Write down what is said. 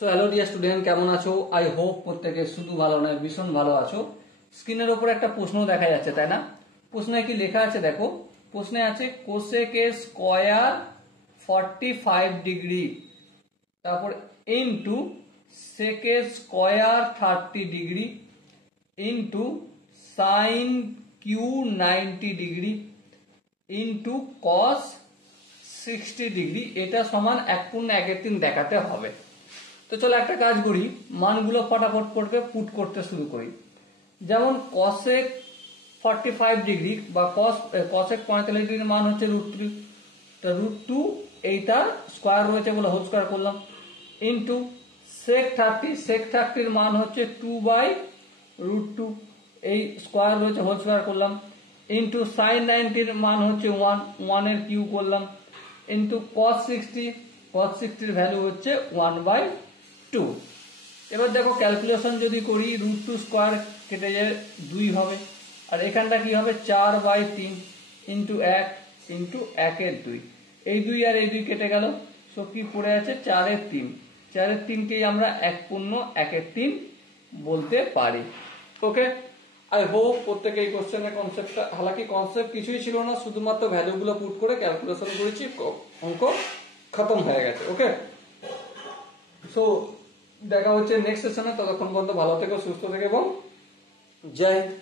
So hello dear student, কেমন আছো? I hope প্রত্যেকে শুধু ভালো নয় ভীষণ ভালো আছো। স্ক্রিনের ওপর একটা প্রশ্ন দেখা যাচ্ছে, তাই না? প্রশ্নে কি লেখা আছে দেখো। প্রশ্নে আছে কোসেক এ স্কয়ার 45 ডিগ্রি, তারপর into sec A square 30 degree into sine Q 90 degree into cos 60 degree, এটা সমান 1/1/3 দেখাতে হবে। তো চলো একটা কাজ করি, মানগুলো ফটাফট পড়বে পুট করতে শুরু করি। যেমন কসেক 45 ডিগ্রি বা কসেক 45 ডিগ্রির মান হচ্ছে √3, √2 এইটার স্কোয়ার রয়েছে বলে হোল স্কোয়ার করলাম, ইন্টু সেক 30 মান হচ্ছে 2/√2, এই স্কোয়ার রয়েছে হোল স্কোয়ার করলাম, ইন্টু সাইন 90 মান হচ্ছে 1 এর কিউ করলাম, ইন্টু কস 60 ভ্যালু হচ্ছে 1/2। এবার দেখো ক্যালকুলেশন যদি করি, √2 স্কোয়ার কেটে যায় 2 হবে, আর এখানটা কি হবে 4/3 ইন্টু 1 ইন্টু 1/2, এই 2 আর এই 2 কেটে গেল, সো কি পড়ে আছে 4/3, 4/3কেই আমরা 1/1/3 বলতে পারি। ওকে, আই হোপ প্রত্যেকে এই কোশ্চেনের কনসেপ্টটা, হালাকি কনসেপ্ট কিছুই ছিল না, শুধুমাত্র ভ্যালুগুলো পুট করে ক্যালকুলেশন করেছি, অঙ্ক খতম হয়ে গেছে। ওকে, সো দেখা হচ্ছে নেক্সট সেশনে, ততক্ষণ পর্যন্ত ভালো থেকো, সুস্থ থেকো এবং জয় হিন্দ।